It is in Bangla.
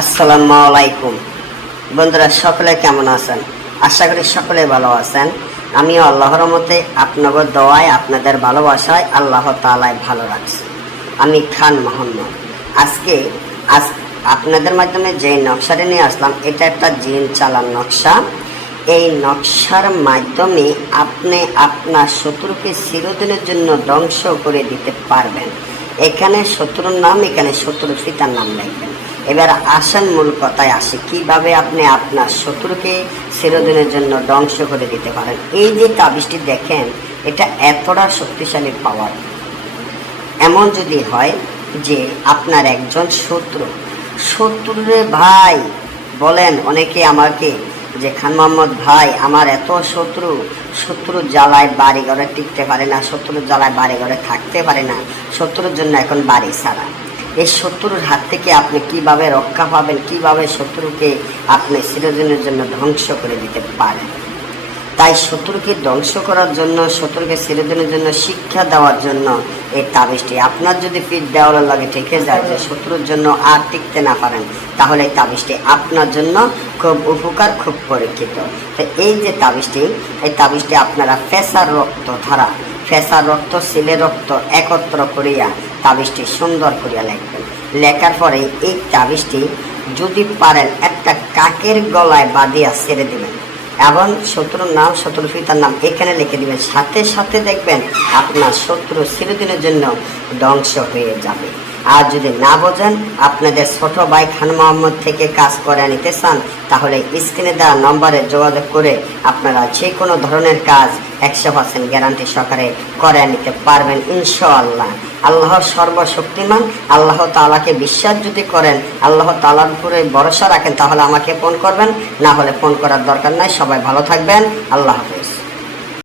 আসসালামু আলাইকুম বন্ধুরা, সকলে কেমন আছেন? আশা করি সকলে ভালো আছেন। আমিও আল্লাহর রহমতে আপনাদের দোয়ায় আপনাদের ভালোবাসায় আল্লাহ তাআলাই ভালো রাখছে। আমি খান মোহাম্মদ। আজ আপনাদের মাধ্যমে যে নকশাটা নিয়ে আসলাম, এটা একটা জিন চালান নকশা। এই নকশার মাধ্যমে আপনি আপনার শত্রুকে চিরদিনের জন্য ধ্বংস করে দিতে পারবেন। এখানে শত্রুর নাম, এখানে শত্রুর পিতার নাম লিখবেন। এবার আসেন মূল কথায় আসি, কিভাবে আপনি আপনার শত্রুকে চিরদিনের জন্য ধ্বংস করে দিতে পারেন। এই যে তাবিজটি দেখেন, এটা এতটা শক্তিশালী পাওয়ার। এমন যদি হয় যে আপনার একজন শত্রুরে ভাই বলেন, অনেকে আমাকে যে খান মোহাম্মদ ভাই, আমার এত শত্রু জ্বালায় বাড়ি ঘরে টিকতে পারে না, শত্রুর জ্বালায় বাড়ি ঘরে থাকতে পারে না, শত্রুর জন্য এখন বাড়ি ছাড়া। এই শত্রুর হাত থেকে আপনি কিভাবে রক্ষা পাবেন, কিভাবে শত্রুকে আপনি চিরদিনের জন্য ধ্বংস করে দিতে পারেন। তাই শত্রুকে ধ্বংস করার জন্য, শত্রুকে চিরদিনের জন্য শিক্ষা দেওয়ার জন্য এই তাবিজটি আপনার যদি পিঠ দেওয়ার লাগে ঠেকে যায়, যে শত্রুর জন্য আর টিকতে না পারেন, তাহলে এই তাবিজটি আপনার জন্য খুব উপকার, খুব পরীক্ষিত। তো এই যে তাবিজটি, এই তাবিজটি আপনারা ফেসার রক্ত, সিলের রক্ত একত্র করিয়া তাবিজটি সুন্দর করিয়া লিখবেন। লেখার পরে এই তাবিজটি যদি পারেন একটা কাকের গলায় বাঁধিয়া ছেড়ে দিবেন এবং শত্রুর নাম, শত্রুর পিতার নাম এখানে লিখে দিবেন। সাথে সাথে দেখবেন আপনার শত্রু চিরদিনের জন্য ধ্বংস হয়ে যাবে। আর যদি না বোঝেন, আপনাদের ছোট ভাই খান মোহাম্মদ থেকে কাজ করে নিতে চান, তাহলে স্ক্রিনে দেওয়া নম্বরে যোগাযোগ করে আপনারা যে কোনো ধরনের কাজ 100% গ্যারান্টি সহকারে করে নিতে পারবেন ইনশাআল্লাহ। আল্লাহ সর্বশক্তিমান, আল্লাহ তাআলাকে বিশ্বাস যদি করেন, আল্লাহ তাআলার উপরে ভরসা রাখেন, তাহলে আমাকে ফোন করবেন, না হলে ফোন করার দরকার নাই। সবাই ভালো থাকবেন। আল্লাহ হাফেজ।